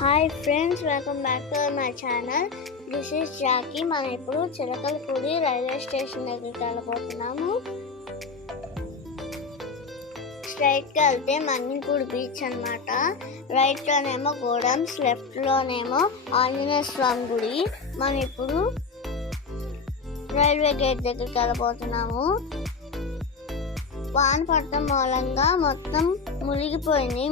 Hi friends, welcome back to my channel. This is Jackie. మనం ఇప్పుడు Chilakalapudi railway station దగ్గరికి వెళ్ళిపోతున్నాము. స్ట్రైట్గా వెళ్తే మంగినపూడి బీచ్ అనమాట. రైట్లోనేమో గోడమ్స్, లెఫ్ట్లోనేమో ఆంజనేయ స్వామి గుడి. మనం ఇప్పుడు రైల్వే గేట్ దగ్గరికి వెళ్ళిపోతున్నాము. వాన పడటం మూలంగా మొత్తం మునిగిపోయింది.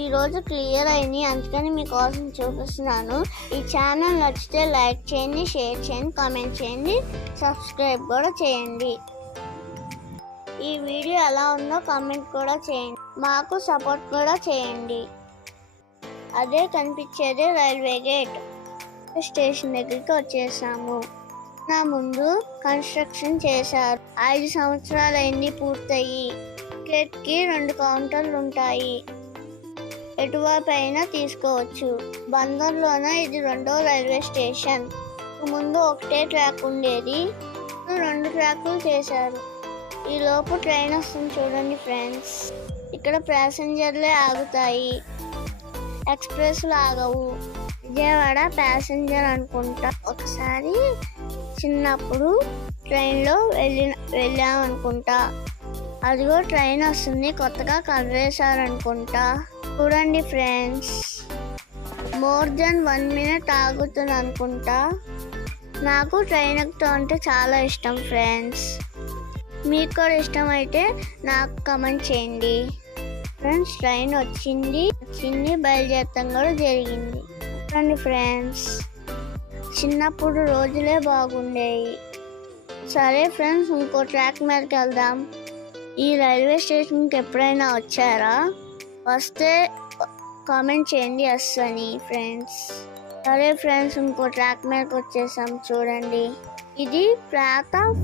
ఈరోజు క్లియర్ అయింది, అందుకని మీకోసం చూపిస్తున్నాను. ఈ ఛానల్ నచ్చితే లైక్ చేయండి, షేర్ చేయండి, కామెంట్ చేయండి, సబ్స్క్రైబ్ కూడా చేయండి. ఈ వీడియో ఎలా ఉందో కామెంట్ కూడా చేయండి, మాకు సపోర్ట్ కూడా చేయండి. అదే కనిపించేది రైల్వే గేట్. స్టేషన్ దగ్గరికి వచ్చేసాము. నా ముందు కన్స్ట్రక్షన్ చేశారు. 5 సంవత్సరాలు అయింది పూర్తయి. గేట్కి 2 కౌంటర్లు ఉంటాయి. ఎటువైపు అయినా తీసుకోవచ్చు. బందర్లోనే ఇది 2వ రైల్వే స్టేషన్. ముందు ఒకటే ట్రాక్ ఉండేది, 2 ట్రాకులు చేశారు. ఈ లోపు ట్రైన్ వస్తుంది చూడండి ఫ్రెండ్స్. ఇక్కడ ప్యాసింజర్లే ఆగుతాయి, ఎక్స్ప్రెస్లు ఆగవు. విజయవాడ ప్యాసింజర్ అనుకుంటా. ఒకసారి చిన్నప్పుడు ట్రైన్లో వెళ్ళామనుకుంటా. అదిగో ట్రైన్ వస్తుంది, కొత్తగా కలరేశారనుకుంటా. చూడండి ఫ్రెండ్స్, మోర్ దెన్ 1 minute ఆగుతుంది అనుకుంటా. నాకు ట్రైన్ ఎక్కుతూ ఉంటే చాలా ఇష్టం ఫ్రెండ్స్. మీకు కూడా ఇష్టమైతే నాకు కమెంట్ చేయండి ఫ్రెండ్స్. ట్రైన్ వచ్చింది, బయలుదేరటం కూడా జరిగింది. చూడండి ఫ్రెండ్స్, చిన్నప్పుడు రోజులే బాగుండేవి. సరే ఫ్రెండ్స్, ఇంకో ట్రాక్ మీదకి వెళ్దాం. ఈ రైల్వే స్టేషన్కి ఎప్పుడైనా వచ్చారా? వస్తే కామెంట్ చేయండి ఎస్ అని ఫ్రెండ్స్. సరే ఫ్రెండ్స్, ఇంకో ట్రాక్ మీదకి వచ్చేసాం చూడండి. ఇది ప్లాట్ఫామ్.